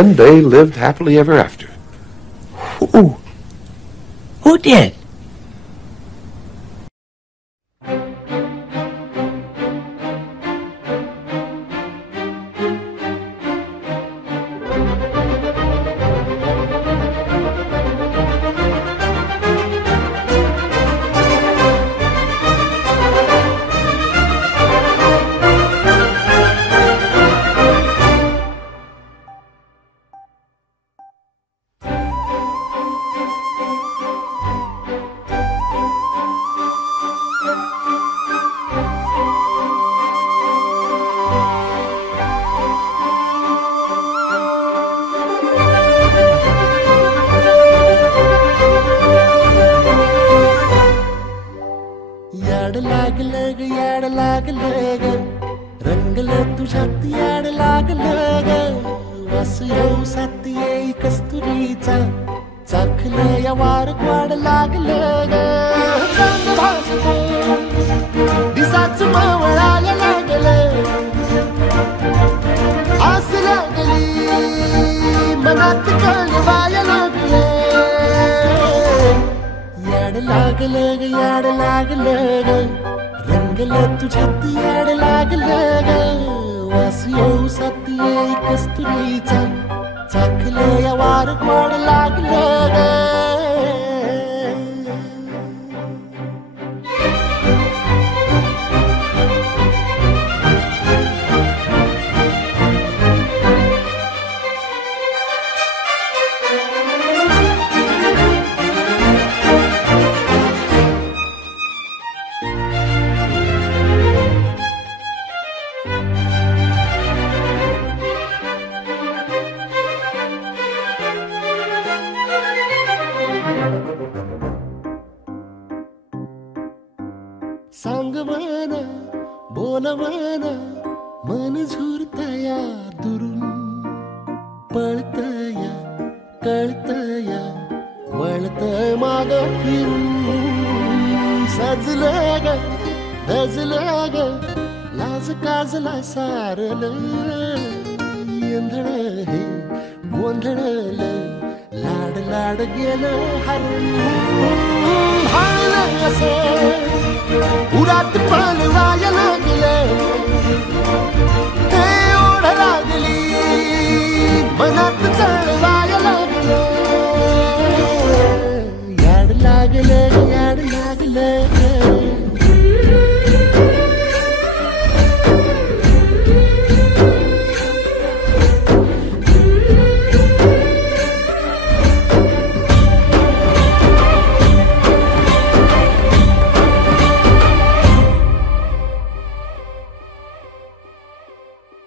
And they lived happily ever after. Who did? याड लागलं ग रंगलं तुझ्यात याड लागलं ग वास येऊ साथ येई कस्तुरीचा चाखलं या वार वाड लागलं ग चांद भासलं दिसाच मावळायला लागलं आस लागली मनात कळवायला लागलं याड लागलं ग याड लागलं ग रंगलं तुझ्यात याड लागलं ग वास येऊ साथ येई कस्तुरीचा चाखलं या वार गोड लागलं ग सांगवना बोलवना मन झुरतया दुरून पळतया कळतया वळतय माग फिरून सजलं ग धजलं ग लाज काजला सारलं येंधळ हे गोंधळलं लाड लाड गेलं हरून भाळलं असं उरात पाल